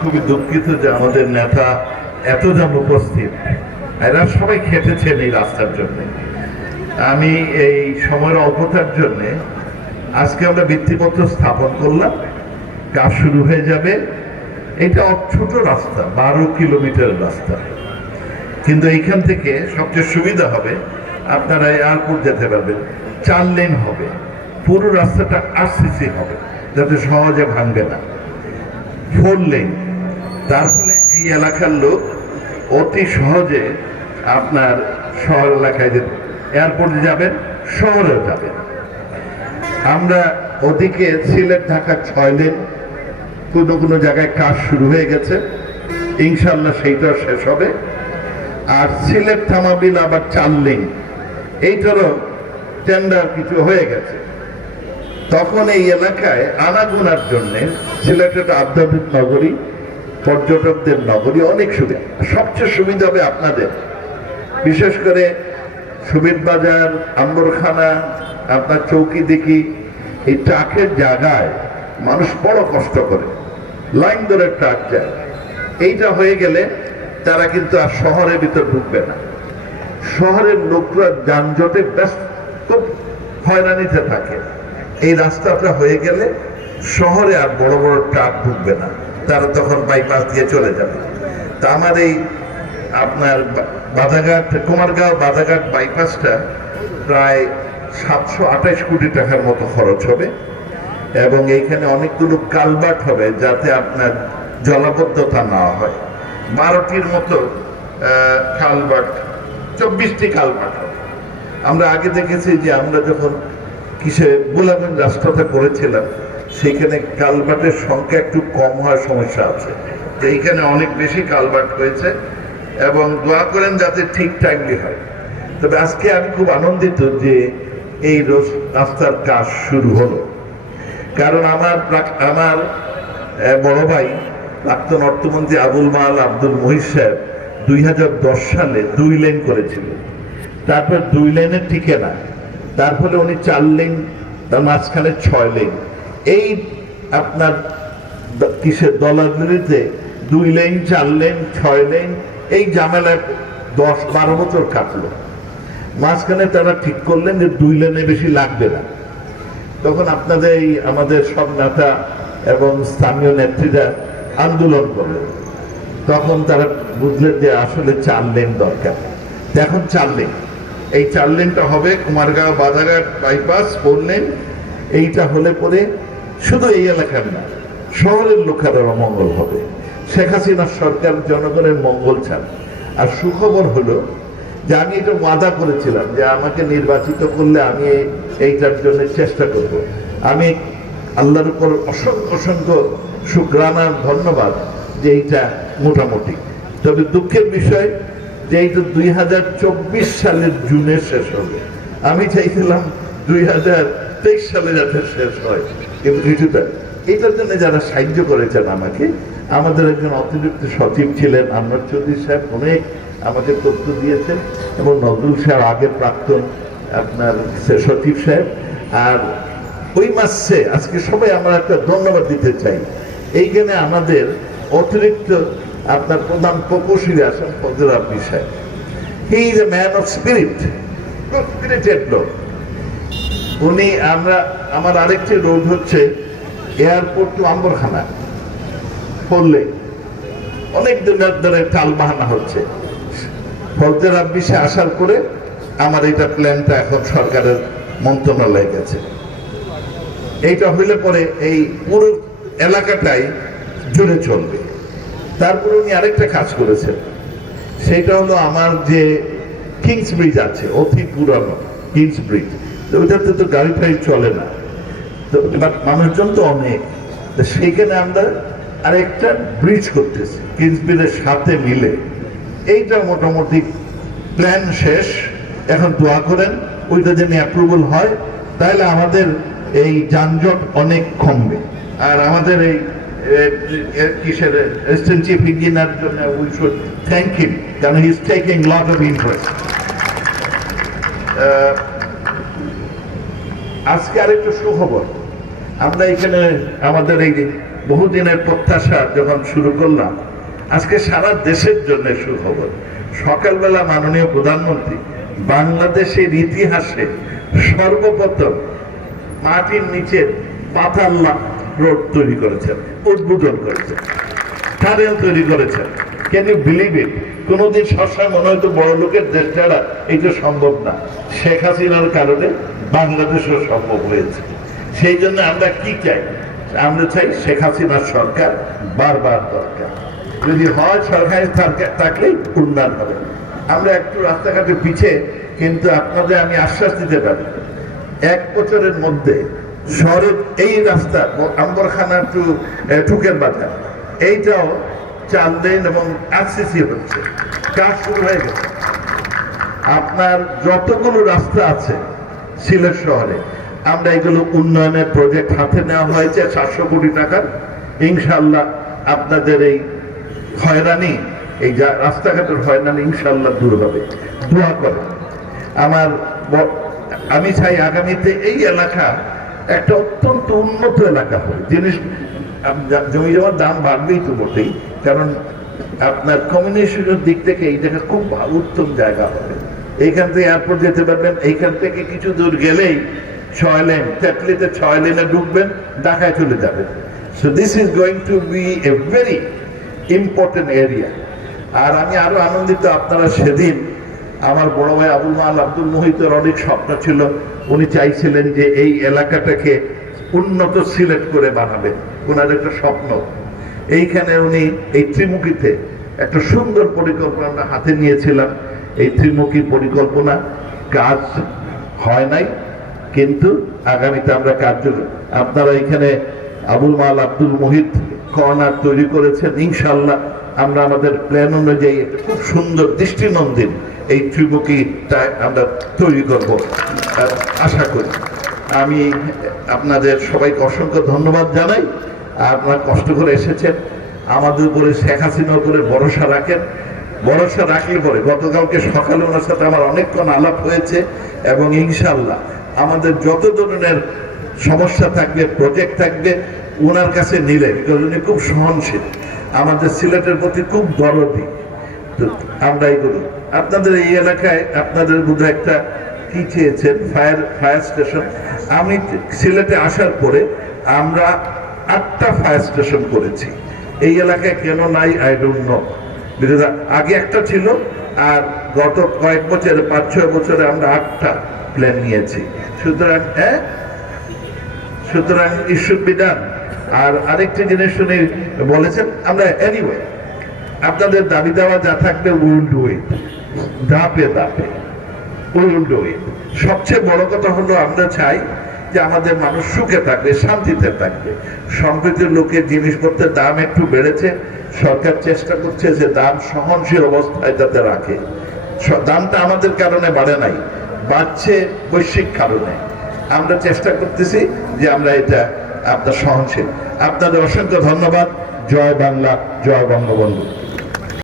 খুবই দুঃখিত যে আমাদের নেতা এতজন উপস্থিত, এরা সবাই খেটেছেন এই রাস্তার জন্য। আমি এই সময়ের অল্পতার জন্য আজকে আমরা ভিত্তিপত্র স্থাপন করলাম, কাজ শুরু হয়ে যাবে। এটা ছোট রাস্তা, 12 কিলোমিটার রাস্তা, কিন্তু এইখান থেকে সবচেয়ে সুবিধা হবে, আপনারা এয়ারপোর্ট যেতে পারবেন। 4 লেন হবে, পুরো রাস্তাটা আরসিসি হবে যাতে সহজে ভাঙবে না। 4 লেন, তার ফলে এই এলাকার লোক অতি সহজে আপনার শহর এলাকায় যেতে, এয়ারপোর্টে যাবেন, শহরেও যাবেন। আমরা ওদিকে সিলেট ঢাকা 6 লেন, কোনো কোনো জায়গায় কাজ শুরু হয়ে গেছে, ইনশাল্লাহ সেইটাও শেষ হবে। আর সিলেট থামাবিল আবার 4 লেন, এইটারও টেন্ডার কিছু হয়ে গেছে। তখন এই এলাকায় আনাগোনার জন্য সিলেট একটা আধ্যাত্মিক নগরী, পর্যটকদের নগরী, অনেক সুবিধা। সবচেয়ে সুবিধা হবে আপনাদের, বিশেষ করে সুবিদ বাজার, আম্বরখানা, আপনার চৌকি দিকি, এই ট্রাকের জায়গায় মানুষ বড় কষ্ট করে, লাইন ধরে ট্রাক যায়। এইটা হয়ে গেলে তারা কিন্তু আর শহরের ভিতর ঢুকবে না। শহরের লোকরা যানজটে ব্যস্ত, খুব হয়রানিতে থাকে। এই রাস্তাটা হয়ে গেলে শহরে আর বড় বড় ট্রাক ঢুকবে না, তারা তখন বাইপাস দিয়ে চলে যাবে। তা আমার এই আপনার বাধাঘাট, কুমারগাঁও বাধাঘাট বাইপাসটা প্রায় 728 কোটি টাকার মতো খরচ হবে, এবং এইখানে অনেকগুলো কালভার্ট হবে যাতে আপনার জলাবদ্ধতা না হয়। 12টির মতো কালভার্ট, 24টি কালভার্ট হবে। আমরা আগে দেখেছি যে আমরা যখন গোলাগঞ্জ রাস্তাটা করেছিলাম, সেইখানে কালভার্টের সংখ্যা একটু কম হওয়ার সমস্যা আছে। তো এইখানে অনেক বেশি কালভার্ট হয়েছে, এবং দোয়া করেন যাতে ঠিক টাইমলি হয়। তবে আজকে আমি খুব আনন্দিত যে এই রাস্তার কাজ শুরু হলো, কারণ আমার বড় ভাই প্রাক্তন অর্থমন্ত্রী আবুল মাল আব্দুল মহিদ সাহেব 2010 সালে 2 লেন করেছিল। তারপর 2 লেনে টিকে না, তার ফলে উনি 4 লেন, তার মাঝখানে 6 লেন। এই আপনার দলাদলিতে 2 লেন, 4 লেন, 6 লেন, এই ঝামেলায় 10-12 বছর কাটলো। মাঝখানে তারা ঠিক করলেন যে 2 লেনে বেশি লাগবে না। তখন আপনাদের আমাদের সব নেতা এবং স্থানীয় নেত্রীরা আন্দোলন করলেন। তখন তারা বুঝলেন যে আসলে 4 লেন দরকার। এখন 4 লেন, এই 4 লেনটা হবে কুমারগাঁও বাধাঘাট বাইপাস 4 লেন। এইটা হলে পরে শুধু এই এলাকার না, শহরের লোকেরও মঙ্গল হবে। শেখ হাসিনার সরকার জনগণের মঙ্গল চান। আর সুখবর হলো যে আমি এটা ওয়াদা করেছিলাম যে আমাকে নির্বাচিত করলে আমি এইটার জন্য চেষ্টা করব। আমি আল্লাহর উপর অসংখ্য অসংখ্য শুকরানা, ধন্যবাদ যে এইটা মোটামুটি। তবে দুঃখের বিষয় যে এইটা 2024 সালের জুনে শেষ হবে। আমি চাইছিলাম 2023 সালে যাতে শেষ হয়, কিন্তু কিছুটা এইটার জন্য যারা সাহায্য করেছেন আমাকে, আমাদের একজন অতিরিক্ত সচিব ছিলেন আনোয়ার চৌধুরী সাহেব, অনেক আমাকে তথ্য দিয়েছেন, এবং নজরুল সাহেব আগের প্রাক্তন আপনার সচিব সাহেব। আর ওই মাসে আজকে সবাই আমরা একটা ধন্যবাদ দিতে চাই। এইখানে আমাদের অতিরিক্ত আপনার প্রধান প্রকৌশলী আছেন ফজল আব্দি সাহেব। He is a man of spirit, spirited লোক উনি। আমার আরেকটি রোড হচ্ছে এয়ারপোর্ট টু আম্বরখানা, 4 লেন, অনেক দিনের ধরে টাল বাহানা হচ্ছে। ফজল আব্দি সাহেব আসার পরে আমার এইটা প্ল্যানটা এখন সরকারের মন্ত্রণালয়ে গেছে। এইটা হইলে পরে এই পুরো এলাকাটাই জুড়ে চলবে। তারপরে উনি আরেকটা কাজ করেছেন, সেটা হলো আমার যে কিংস ব্রিজ আছে, অতি পুরানো কিংস ব্রিজ, ওইটাতে তো গাড়ি টাড়ি চলে না, তো মানুষজন তো অনেক, সেইখানে আমরা আরেকটা ব্রিজ করতেছি কিংস ব্রিজের সাথে মিলে। এইটা মোটামুটি প্ল্যান শেষ। এখন দোয়া করেন ওইটা যেন অ্যাপ্রুভাল হয়, তাহলে আমাদের এই যানজট অনেক কমবে। আর আমাদের এই কিসের অ্যাসিস্ট্যান্ট চিফ ইঞ্জিনিয়ার জন্য উই শুড থ্যাংক হিম, কারণ he is taking lot of interest. আজকে আরেকটু সুখবর, আমরা এখানে আমাদের এই বহুদিনের প্রত্যাশা যখন শুরু করলাম, আজকে সারা দেশের জন্য সুখবর। সকালবেলা মাননীয় প্রধানমন্ত্রী বাংলাদেশের ইতিহাসে সর্বপ্রথম মাটির নিচে পাতাল্লা রোড তৈরি করেছেন, উদ্বোধন করেছেন, টানেল তৈরি করেছেন। Can you believe it? কোনোদিন সবসময় মনে হয়তো বড় লোকের দেশ ছাড়া এটা সম্ভব না, শেখ হাসিনার কারণে বাংলাদেশও সম্ভব হয়েছে। সেই জন্য আমরা কি চাই? আমরা চাই শেখ হাসিনার সরকার বারবার দরকার। যদি হয় সরকারি থাকলেই উন্নয়ন হবে। আমরা একটু রাস্তাঘাটে পিছিয়ে, কিন্তু আপনাদের আমি আশ্বাস দিতে পারি 1 বছরের মধ্যে শহরের এই রাস্তা আম্বরখানা টু টুকের বাজার এইটাও 4 লেন এবং আরসিসি হচ্ছে, কাজ শুরু হয়ে গেছে। আপনার যতগুলো রাস্তা আছে সিলেট শহরে, আমরা এগুলো উন্নয়নের প্রজেক্ট হাতে নেওয়া হয়েছে 700 কোটি টাকার। ইনশাআল্লাহ আপনাদের এই হয়রানি, এই রাস্তাঘাটের হয়রানি ইনশাআল্লাহ দূর হবে, দোয়া করে। আমি চাই আগামীতে এই এলাকা একটা অত্যন্ত উন্নত এলাকা হবে। জিনিস জমি জমার দাম বাড়বেই তো বটেই, কারণ আপনার কমিউনিকেশনের দিক থেকে এই জায়গা খুব উত্তম জায়গা হবে। এইখান থেকে এয়ারপোর্ট যেতে পারবেন, এইখান থেকে কিছু দূর গেলেই 6 লেন, তেতলিতে 6 লেনে ঢুকবেন, ঢাকায় চলে যাবেন। So this is going to be a very important area. আর আমি আরো আনন্দিত, আপনারা সেদিন আমার বড় ভাই আবুল মাল আব্দুল মুহিতের অনেক স্বপ্ন ছিল, উনি চাইছিলেন যে এই এলাকাটাকে উন্নত সিলেট করে বানাবেন, ওনার একটা স্বপ্ন। এইখানে উনি এই ত্রিমুখীতে একটা সুন্দর পরিকল্পনা হাতে নিয়েছিলাম। এই ত্রিমুখী পরিকল্পনা কাজ হয় নাই, কিন্তু আগামীতে আমরা কার্যকর, আপনারা এখানে আবুল মাল আব্দুল মুহিত কর্নার তৈরি করেছেন। ইনশাল্লাহ আমরা আমাদের প্ল্যান অনুযায়ী খুব সুন্দর দৃষ্টিনন্দন এই ত্রিমুখীটা আমরা তৈরি করব আশা করি। আমি আপনাদের সবাইকে অসংখ্য ধন্যবাদ জানাই। আপনারা কষ্ট করে এসেছেন, আমাদের উপরে শেখ হাসিনার উপরে ভরসা রাখেন। ভরসা রাখলে পরে, গতকালকে সকালে ওনার সাথে আমার অনেকক্ষণ আলাপ হয়েছে, এবং ইনশাল্লাহ আমাদের যত ধরনের সমস্যা থাকবে, প্রজেক্ট থাকবে, ওনার কাছে নিলে, বিকজ উনি খুব সহনশীল, আমাদের সিলেটের প্রতি খুব দরদি। তো আমরা এগুলো আপনাদের এই এলাকায়, আপনাদের বোধহয় একটা কি চেয়েছেন, ফায়ার স্টেশন। আমি সিলেটে আসার পরে আমরা 8টা ফায়ার স্টেশন করেছি। এই এলাকায় কেন নাই আই ডোন্ট নো, বিকজ আগে একটা ছিল, আর গত কয়েক বছরে 5-6 বছরে আমরা 8টা প্ল্যান নিয়েছি। সুতরাং ইট শুড বি ডান। আর আরেকটি জিনিস শুনে বলেছেন, আমরা এনিওয়ে আপনাদের দাবি দেওয়া যা থাকবে উইল ডু ইট, ধাপে ধাপে উইল ডু ইট। সবচেয়ে বড় কথা হলো আমরা চাই যে আমাদের মানুষ সুখে থাকবে, শান্তিতে থাকবে। সম্প্রতির লোকের জিনিসপত্রের দাম একটু বেড়েছে, সরকার চেষ্টা করছে যে দাম সহনশীল অবস্থায় যাতে রাখে। দামটা আমাদের কারণে বাড়ে নাই, বাড়ছে বৈশ্বিক কারণে। আমরা চেষ্টা করতেছি যে আমরা এটা আপনার সহনশীল। আপনাদের অসংখ্য ধন্যবাদ। জয় বাংলা, জয় বঙ্গবন্ধু।